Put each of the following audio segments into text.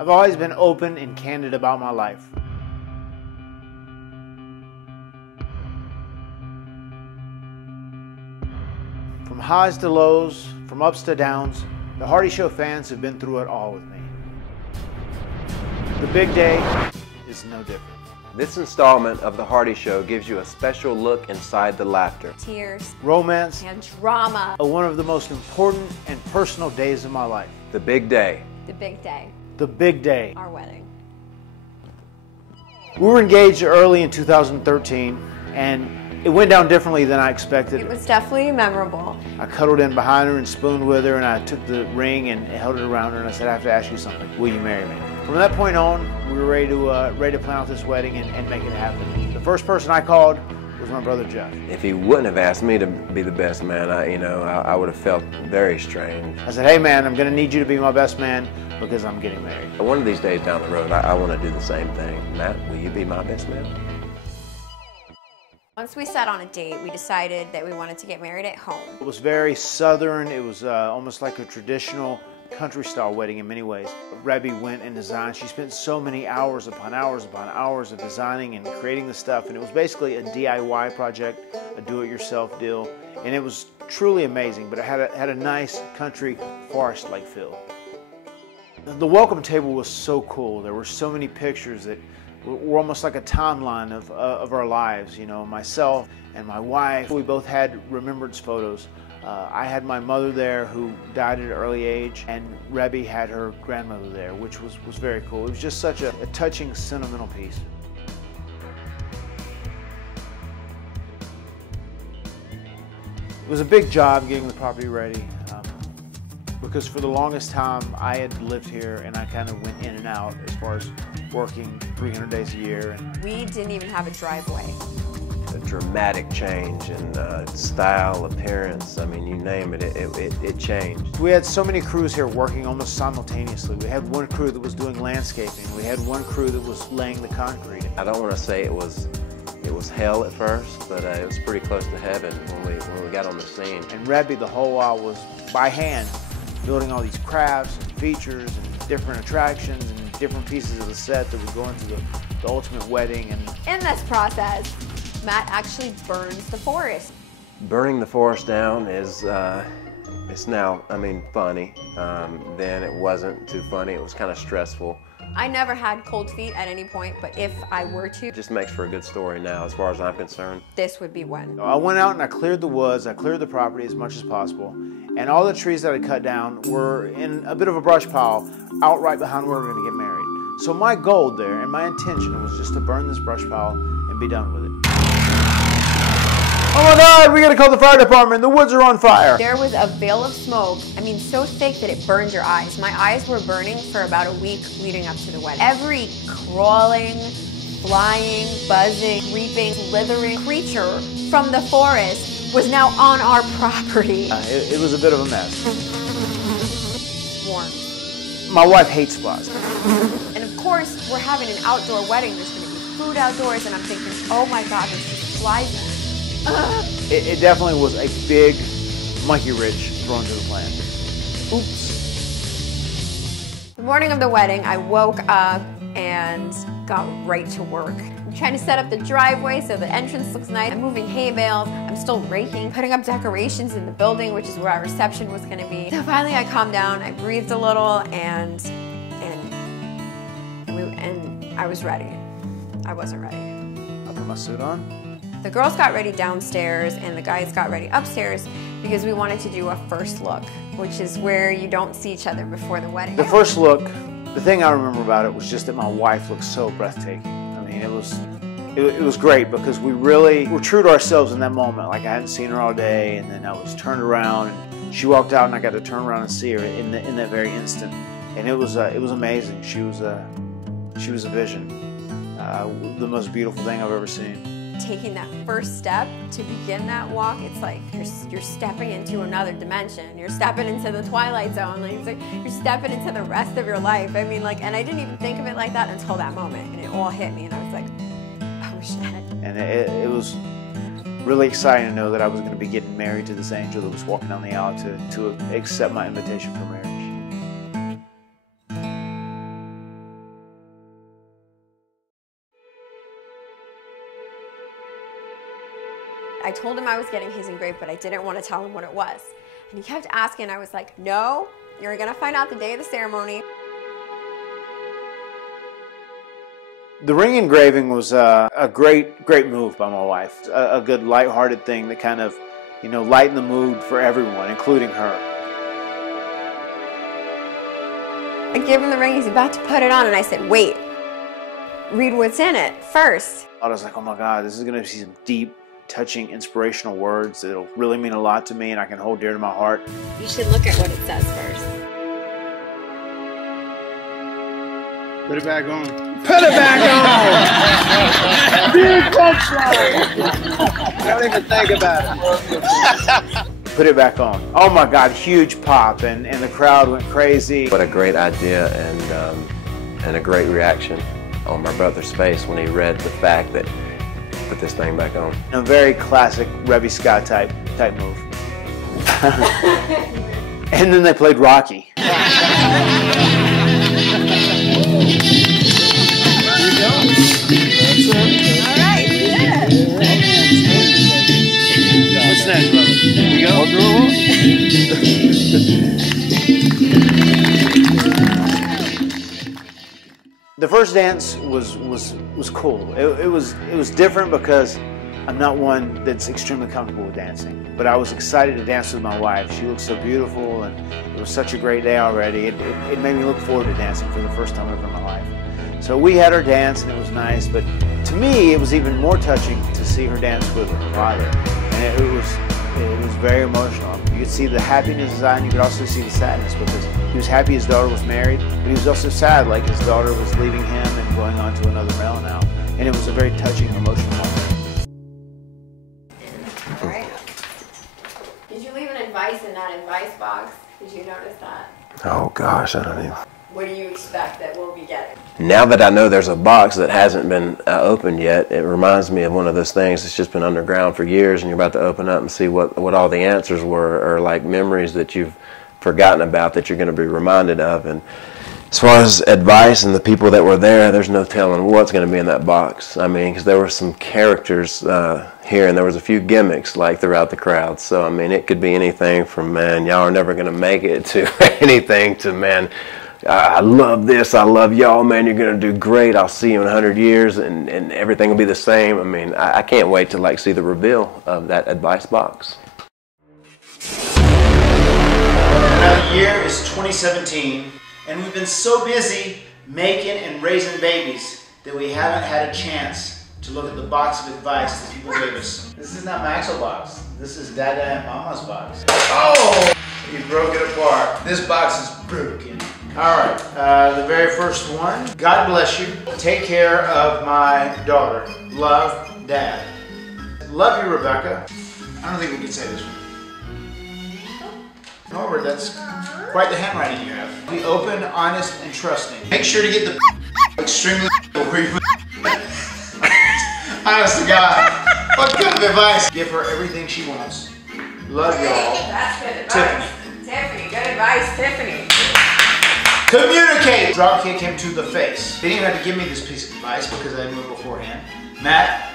I've always been open and candid about my life. From highs to lows, from ups to downs, the Hardy Show fans have been through it all with me. The big day is no different. This installment of The Hardy Show gives you a special look inside the laughter, tears, romance, and drama. One of the most important and personal days of my life. the big day. The big day. The big day. Our wedding. We were engaged early in 2013, and it went down differently than I expected. It was definitely memorable. I cuddled in behind her and spooned with her, and I took the ring and held it around her, and I said, I have to ask you something. Will you marry me? From that point on, we were ready to plan out this wedding and make it happen. The first person I called was my brother Jeff. If he wouldn't have asked me to be the best man, I would have felt very strange. I said, hey man, I'm gonna need you to be my best man because I'm getting married. One of these days down the road, I want to do the same thing. Matt, will you be my best man? Once we set on a date, we decided that we wanted to get married at home. It was very southern. It was almost like a traditional country-style wedding in many ways. Reby went and designed. She spent so many hours upon hours upon hours of designing and creating the stuff, and it was basically a DIY project, a do-it-yourself deal, and it was truly amazing, but it had a nice country forest-like feel. The welcome table was so cool. There were so many pictures that were almost like a timeline of our lives. You know, myself and my wife, we both had remembrance photos. I had my mother there who died at an early age, and Reby had her grandmother there, which was very cool. It was just such a touching, sentimental piece. It was a big job getting the property ready because for the longest time I had lived here and I kind of went in and out as far as working 300 days a year. We didn't even have a driveway. A dramatic change in style, appearance, I mean, you name it, it changed. We had so many crews here working almost simultaneously. We had one crew that was doing landscaping. We had one crew that was laying the concrete. I don't want to say it was hell at first, but it was pretty close to heaven when we got on the scene. And Reby the whole while was by hand building all these crafts and features and different attractions and different pieces of the set that would go into the ultimate wedding. And in this process, Matt actually burns the forest. Burning the forest down is, it's now, I mean, funny. Then it wasn't too funny, it was kind of stressful. I never had cold feet at any point, but if I were to, It just makes for a good story now, as far as I'm concerned. this would be one. I went out and I cleared the woods, I cleared the property as much as possible, and all the trees that I cut down were in a bit of a brush pile out right behind where we're going to get married. So my goal there and my intention was just to burn this brush pile and be done with it. Oh my God, we gotta call the fire department, the woods are on fire. There was a veil of smoke, I mean so thick that it burned your eyes. My eyes were burning for about a week leading up to the wedding. Every crawling, flying, buzzing, creeping, slithering creature from the forest was now on our property. It was a bit of a mess. Warm. My wife hates flies. And of course, we're having an outdoor wedding. There's gonna be food outdoors, and I'm thinking, oh my God, there's just flies. It definitely was a big monkey wrench thrown to the plan. Oops. The morning of the wedding, I woke up and got right to work. I'm trying to set up the driveway so the entrance looks nice. I'm moving hay bales. I'm still raking, putting up decorations in the building, which is where our reception was gonna be. So finally I calmed down, I breathed a little, and I was ready. I wasn't ready. I put my suit on. The girls got ready downstairs and the guys got ready upstairs because we wanted to do a first look, which is where you don't see each other before the wedding. The first look, the thing I remember about it was just that my wife looked so breathtaking. I mean, it was great because we really were true to ourselves in that moment. Like I hadn't seen her all day, and then I was turned around and she walked out and I got to turn around and see her in that very instant. And it was amazing. She was a vision. The most beautiful thing I've ever seen. Taking that first step to begin that walk, it's like you're stepping into another dimension. You're stepping into the Twilight Zone. Like, it's like you're stepping into the rest of your life. I mean, like, and I didn't even think of it like that until that moment, and it all hit me, and I was like, oh shit. And it was really exciting to know that I was going to be getting married to this angel that was walking down the aisle to accept my invitation for marriage. I told him I was getting his engraved, but I didn't want to tell him what it was. And he kept asking. I was like, no, you're gonna find out the day of the ceremony. The ring engraving was a great move by my wife. A good lighthearted thing that kind of, lightened the mood for everyone, including her. I gave him the ring, he's about to put it on, and I said, wait, read what's in it first. I was like, oh my God, this is gonna be some deep, touching, inspirational words that'll really mean a lot to me and I can hold dear to my heart. You should look at what it says first. Put it back on. Put it back on! Big punchline! Don't even think about it. Put it back on. Oh my God, huge pop, and the crowd went crazy. What a great idea and a great reaction on my brother's face when he read the fact that put this thing back on. A very classic Reby Scott type move. And then they played Rocky. What's next, brother? Here we go. The first dance was cool. It was different because I'm not one that's extremely comfortable with dancing. But I was excited to dance with my wife. She looked so beautiful, and it was such a great day already. It made me look forward to dancing for the first time ever in my life. So we had our dance, and it was nice. But to me, it was even more touching to see her dance with her father, and it was very emotional. You could see the happiness in his eye, and you could also see the sadness, because he was happy his daughter was married, but he was also sad, like his daughter was leaving him and going on to another male now. And it was a very touching, emotional moment. All right. Did you leave an advice in that advice box? Did you notice that? Oh gosh, I don't even. What do you expect that we'll be getting? Now that I know there's a box that hasn't been opened yet, it reminds me of one of those things that's just been underground for years, and you're about to open up and see what all the answers were, or like memories that you've forgotten about that you're going to be reminded of. And as far as advice and the people that were there, there's no telling what's going to be in that box. I mean, because there were some characters here, and there was a few gimmicks like throughout the crowd. So I mean, it could be anything from, man, y'all are never going to make it, to anything to, man, I love this, I love y'all, man, you're going to do great, I'll see you in 100 years, and everything will be the same. I mean, I can't wait to like see the reveal of that advice box. Now the year is 2017, and we've been so busy making and raising babies that we haven't had a chance to look at the box of advice that people gave us. This is not Maxwell's box, this is Dada and Mama's box. Oh! You broke it apart. This box is broken. Alright, the very first one. God bless you. Take care of my daughter. Love, Dad. Love you, Rebecca. I don't think we can say this one. However, that's quite the handwriting you have. Be open, honest, and trusting. Make sure to get the extremely where you honest to God. What kind of advice? Give her everything she wants. Love y'all. That's good advice. Tiffany. Tiffany, good advice, Tiffany. Communicate! Dropkick him to the face. They didn't even have to give me this piece of advice because I knew it beforehand. Matt,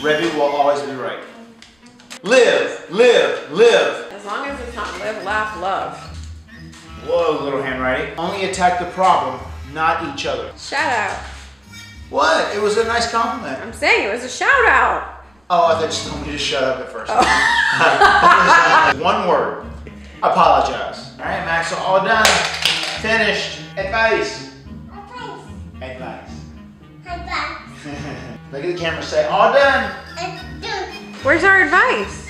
Reby will always be right. Live, live, live. As long as it's not live, laugh, love. Whoa, little handwriting. Only attack the problem, not each other. Shout out. What? It was a nice compliment. I'm saying it was a shout out. Oh, I thought you told me to shut up at first. Oh. One word. Apologize. All right, Max, so all done. Finished. Advice. Advice. Look at the camera, say, all done. Where's our advice?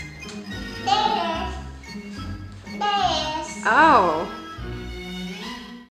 Oh.